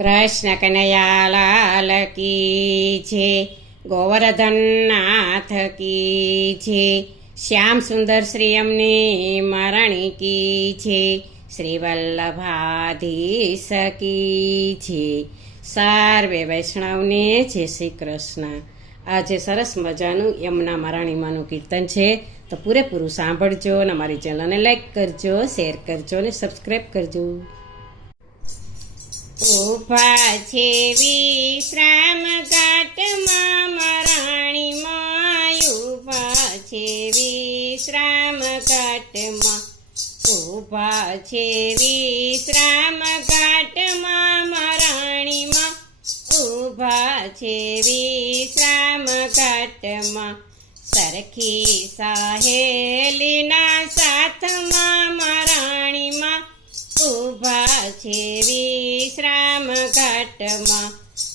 કૃષ્ણ કનૈયા લાલ કી છે, ગોવર્ધન નાથ કી છે, શ્યામ સુંદર શ્રી અમને મહારાણી કી છે, શ્રી વલ્લભાધીશ કી છે. સર્વે વૈષ્ણવને જય શ્રી કૃષ્ણ. આજે સરસ મજાનું યમુના મહારાણીમાનું કીર્તન છે, તો પૂરેપૂરું સાંભળજો અને મારી ચેનલને લાઈક કરજો, શેર કરજો અને સબસ્ક્રાઈબ કરજો. ઊભા છે વિશ્રામ ઘાટમાં મહારાણીમાં, ઊભા છે વિશ્રામ ઘાટમાં, ઊભા છે વિશ્રામ ઘાટમાં મહારાણીમાં, ઊભા છે વિશ્રામ ઘાટમાં, સરખી સાહેલીના સાથમાં મહારાણીમાં, ઊભા છે વિશ્રામ ઘાટમાં,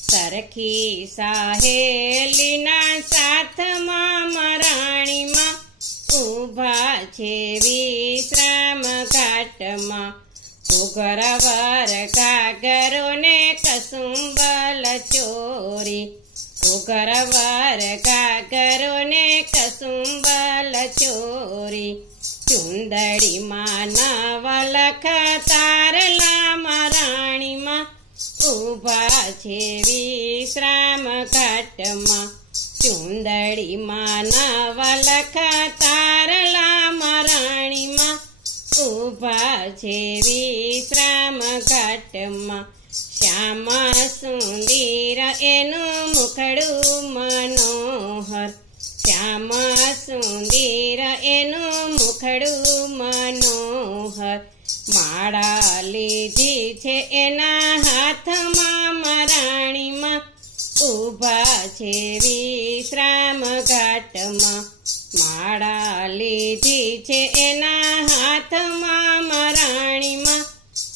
સરખી સાહેલીના સાથમાં મહારાણીમાં, ઊભા છે વિશ્રામ ઘાટમાં. ઉગરવર ઘાઘરો ને કસુંબલ ચોરી, ઉગરવર ઘાઘરો ને કસુંબલ ચોરી, ચુંદડીમાં નવલખ તારલા મહારાણીમાં, ઊભા છે વિશ્રામ ઘાટમાં, ચુંદડીમાં નવલખ તારલા મહારાણીમાં, ઊભા છે વિશ્રામ ઘાટમાં. શ્યામ સુંદર એનું મુખડું મનોહર, શ્યામ સુંદર એનું મુખડું મનોહર, માળા લીધી છે એના હાથમાં મહારાણીમાં, ઊભા છે વિશ્રામ ઘાટમાં, માળા લીધી છે એના હાથમાં મહારાણીમાં,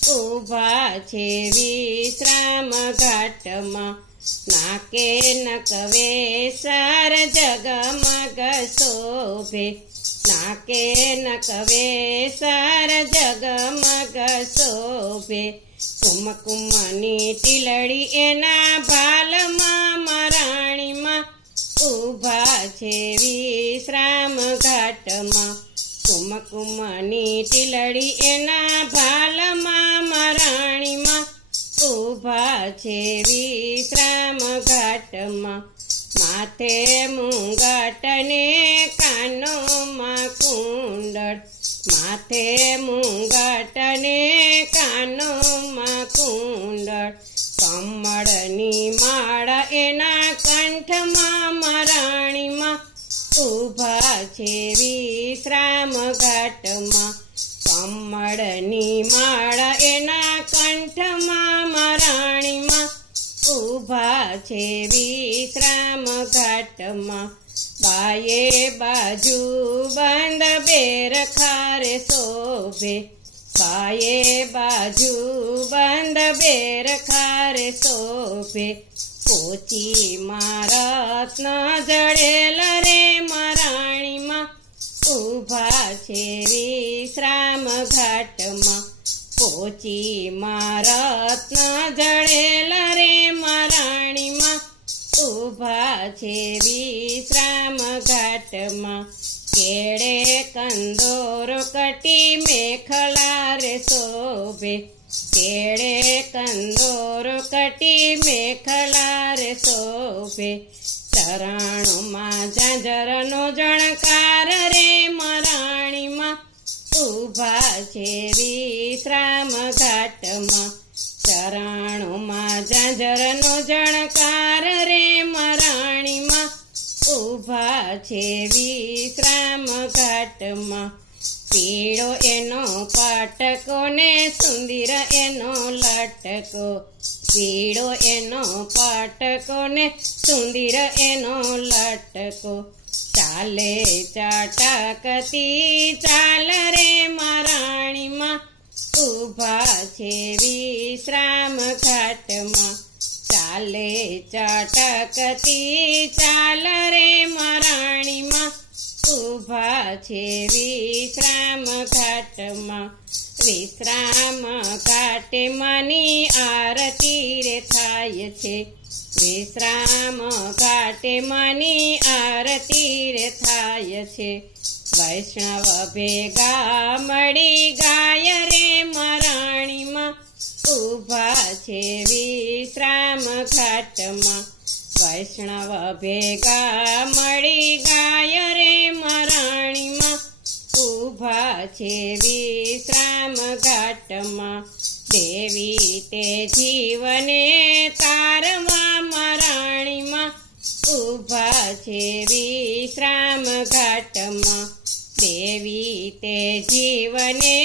ઊભા છે વિશ્રામ ઘાટમાં. નાકે નકવે સર જગમગ શોભે, નાકે નકવે સર જગમગ શોભે, કુમકુમની ટીલડી એના ભાલમાં મહારાણીમાં, ઊભા છે વિશ્રામ ઘાટમાં, કુમકુમની ટીલડી એના ભાલમાં મહારાણીમાં, ઊભા છે વિશ્રામ ઘાટમાં. માથે મુંગટ ને કાનોમાં કુંડળ, માથે મુંગટ ને કાનોમાં કુંડળ, કમળની માળા એના કંઠમાં મહારાણીમાં, ઊભા છે વિશ્રામ ઘાટમાં, કમળની માળા એના કંઠમાં મહારાણીમાં, ઊભા છે વિશ્રામ ઘાટમાં. બાયે બાજુ બંધ બેર ખારે શોભે, બાયે બાજુ બંધ બેર ખારે શોભે, પોચીમાં રત્ન જડેલ રે મહારાણીમાં, ઊભા છે વિશ્રામ ઘાટમાં, પોચીમાં રત્ન જડેલ રે મહારાણીમાં, ઊભા છે વિશ્રામ ઘાટમાં. કેળે કંદોરો કટી મેખલા રે શોભે, કેળે કંદોરો કટી મેખલા રે શોભે, ચરણોમાં ઝાંઝરનો જણકાર રે મહારાણીમાં, ઊભા છે વિશ્રામ ઘાટમાં, ચરણોમાં ઝાંઝરનો જણકાર રે મહારાણીમાં, ઊભા છે વિશ્રામ ઘાટમાં. પીળો એનો પાટકો ને સુંદર એનો લટકો, પીળો એનો પાટકો ને સુંદર એનો લટકો, ચાલે ચાટકતી ચાલ રે મહારાણીમાં, ઊભા છે વિશ્રામ ઘાટમાં, ચાલે ચાટકતી ચાલ રે મહારાણીમાં, ઊભા છે વિશ્રામ ઘાટમાં. વિશ્રામ ઘાટે મની આરતી રે થાય છે, વિશ્રામ ઘાટે મની આરતી રે થાય છે, વૈષ્ણવ ભેગા મળી ગાય રે મરાણીમાં ઊભા છે વિશ્રામ ઘાટમાં, વૈષ્ણવ ભેગા મળી ગાય રે મરાણીમાં ઊભા છે વિશ્રામ ઘાટમાં, દેવી તે જીવને તારવા મરાણીમાં ઊભા છે વિશ્રામ ઘાટમાં, દેવી તે જીવને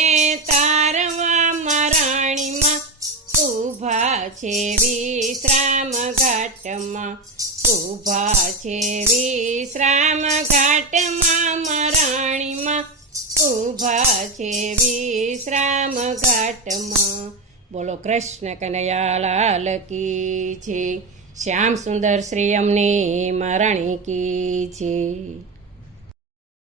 તારવા મરાણીમાં ઊભા છે વિશ્રામ ઘાટમાં, ઊભા છે વિશ્રામ ઘાટમાં મરાણીમાં ઊભા છે વિશ્રામ ઘાટમાં। બોલો કૃષ્ણ કનૈયા લાલ કી છે, શ્યામ સુંદર શ્રી અમને મહારાણી કી છે।